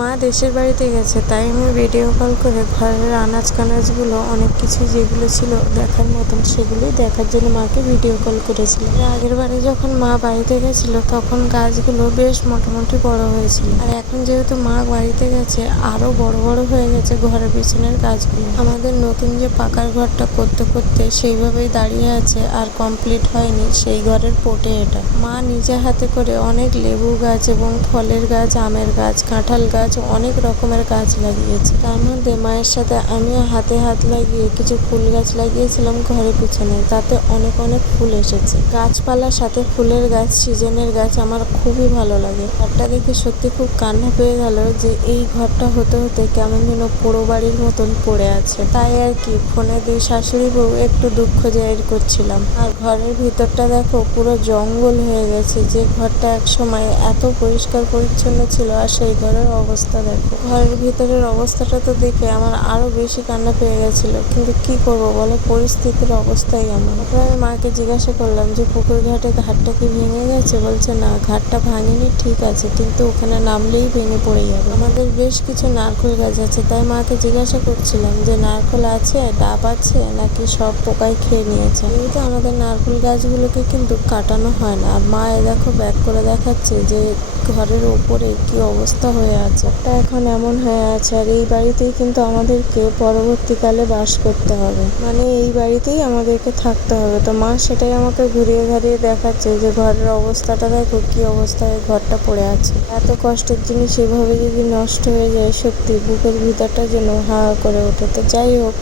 মা দেশের বাড়িতে গেছে, তাই আমি ভিডিও কল করে ঘরের আনাজ কানাজগুলো, অনেক কিছু যেগুলো ছিল দেখার মতন সেগুলোই দেখার জন্য মাকে ভিডিও কল করেছিলাম। আগের বারে যখন মা বাড়িতে গেছিল, তখন গাছগুলো বেশ মোটামুটি বড় হয়েছিল। আর এখন যেহেতু মা বাড়িতে গেছে, আরও বড় বড় হয়ে গেছে ঘরের পিছনের গাছগুলো। আমাদের নতুন যে পাকার ঘরটা করতে করতে সেইভাবেই দাঁড়িয়ে আছে, আর কমপ্লিট হয়নি সেই ঘরের পোটে এটা। মা নিজে হাতে করে অনেক লেবু গাছ এবং ফলের গাছ, আমের গাছ, কাঁঠাল গাছ অনেক রকমের গাছ লাগিয়েছে। তার মধ্যে মায়ের সাথে আমিও হাতে হাত লাগিয়ে কিছু ফুল গাছ লাগিয়েছিলাম ঘরের পিছনে। তাতে অনেক অনেক ফুল এসেছে। গাছপালার সাথে ফুলের গাছ, সিজনের গাছ আমার খুবই ভালো লাগে। ঘরটা দেখে সত্যি খুব কান্না পেয়ে গেল যে এই ঘরটা হতে হতে কেমন যেন পোড়ো বাড়ির মতন পড়ে আছে। তাই আর কি, ফোনে দুই শাশুড়ি বউ একটু দুঃখ জাহির করছিলাম। আর ঘরের ভিতরটা দেখো, পুরো জঙ্গল হয়ে গেছে। যে ঘরটা এক সময় এত পরিষ্কার পরিচ্ছন্ন ছিল আর সেই ঘরের অবস্থা দেখো। ঘরের ভিতরের অবস্থাটা তো দেখে আমার আরও বেশি কান্না পেয়ে গেছিল। কিন্তু কি করব বলো? পরিস্থিতির অবস্থাই এমন। আমি মাকে জিজ্ঞাসা করলাম যে, পুকুর ঘাটে ঘাটটা কি ভেঙে গেছে? বলছে, না, ঘাটটা ভাঙেনি, ঠিক আছে, কিন্তু ওখানে নামলেই ভেঙে পড়ে যাবে। আমাদের বেশ কিছু নারকেল গাছ আছে, তাই মাকে জিজ্ঞাসা করছিলাম যে, নারকেল আছে, ডাব আছে, নাকি সব পোকায় খেয়ে নিয়েছে? যেহেতু আমাদের নারকেল গাছগুলোকে কিন্তু কাটানো হয় না। মা এ দেখো ব্যাক করে দেখাচ্ছে যে, ঘরের ওপরে কি অবস্থা হয়ে আছে। তা এখন এমন হয়ে আছে আর এই বাড়িতেই কিন্তু আমাদেরকে পরবর্তীকালে বাস করতে হবে। মানে এই বাড়িতেই আমাদেরকে থাকতে হবে। তো মা সেটাই আমাকে ঘুরিয়ে ঘাড়িয়ে দেখাচ্ছে যে ঘরের অবস্থাটা, দেখো কি অবস্থায় ঘরটা পড়ে আছে। এত কষ্টের জিনিস এভাবে যদি নষ্ট হয়ে যায় সত্যি, বুকের ভিতরটা যেন হা করে ওঠে। তো যাই হোক,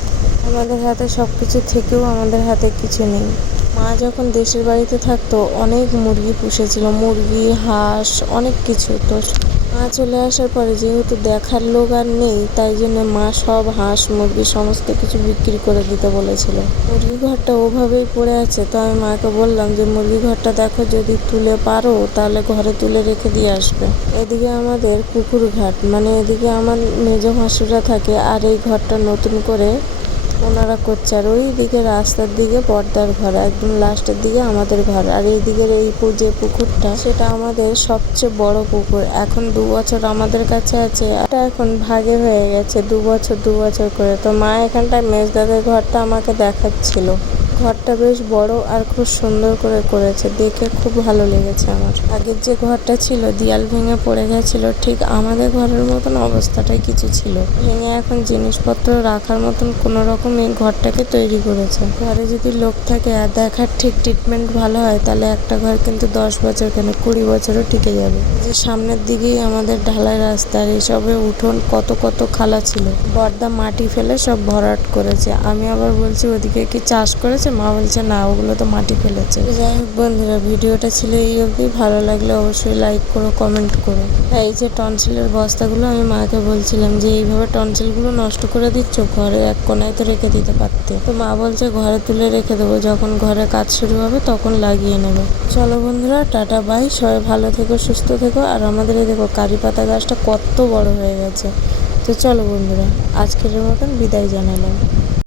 আমাদের হাতে সব কিছু থেকেও আমাদের হাতে কিছু নেই। মা যখন দেশের বাড়িতে থাকতো, অনেক মুরগি পুষেছিল। মুরগি, হাঁস, অনেক কিছু। তো মা চলে আসার পরে যেহেতু দেখার লোক আর নেই, তাই জন্য মা সব হাঁস, মুরগি সমস্ত কিছু বিক্রি করে দিতে বলেছিল। মুরগি ঘরটা ওভাবেই পড়ে আছে, তো আমি মাকে বললাম যে, মুরগি ঘরটা দেখো, যদি তুলে পারো, তাহলে ঘরে তুলে রেখে দিয়ে আসবে। এদিকে আমাদের পুকুর ঘাট মানে এদিকে আমার মেজ হাঁসুরা থাকে, আর এই ঘরটা নতুন করে ওনারা করছে। আর ওই দিকে রাস্তার দিকে পর্দার ঘর, একদম লাস্টের দিকে আমাদের ঘর। আর এই দিকের এই যে পুকুরটা, সেটা আমাদের সবচেয়ে বড় পুকুর। এখন দু বছর আমাদের কাছে আছে। এটা এখন ভাগে হয়ে গেছে, দু বছর দু বছর করে। তো মা এখানটায় মেজদাদের ঘরটা আমাকে দেখাচ্ছিল। ঘরটা বেশ বড় আর খুব সুন্দর করে করেছে। দেখে খুব ভালো লেগেছে আমার। আগের যে ঘরটা ছিল, দেয়াল ভেঙে পড়ে গেছিল, ঠিক আমাদের ঘরের মতন অবস্থাটাই কিছু ছিল। ভেঙে এখন জিনিসপত্র রাখার মতন কোনো রকম এই ঘরটাকে তৈরি করেছে। ঘরে যদি লোক থাকে আর দেখার ঠিক ট্রিটমেন্ট ভালো হয়, তাহলে একটা ঘর কিন্তু দশ বছর কেন কুড়ি বছরও টিকে যাবে। যে সামনের দিকেই আমাদের ঢালাই রাস্তা আর এইসবে উঠোন কত কত খালা ছিল। বর্দা মাটি ফেলে সব ভরাট করেছে। আমি আবার বলছি, ওদিকে কি চাষ করেছে? মা বলছে, না, ওগুলো তো মাটি ফেলেছে। যাই হোক বন্ধুরা, ভিডিওটা ছিল এই অবধি। ভালো লাগলে অবশ্যই লাইক করো কমেন্ট করো। এই যে টনসিলের বস্তাগুলো, আমি মাকে বলছিলাম যে, এইভাবে টনসিলগুলো নষ্ট করে দিচ্ছ, ঘরে এক কোনায় তো রেখে দিতে পারতে। তো মা বলছে, ঘরে তুলে রেখে দেবো। যখন ঘরে কাজ শুরু হবে, তখন লাগিয়ে নেবে। চলো বন্ধুরা, টাটা বাই সবাই ভালো থেকো, সুস্থ থেকো। আর আমাদের এই দেখো, কারি পাতা গাছটা কত বড় হয়ে গেছে। তো চলো বন্ধুরা, আজকের মতন বিদায় জানালাম।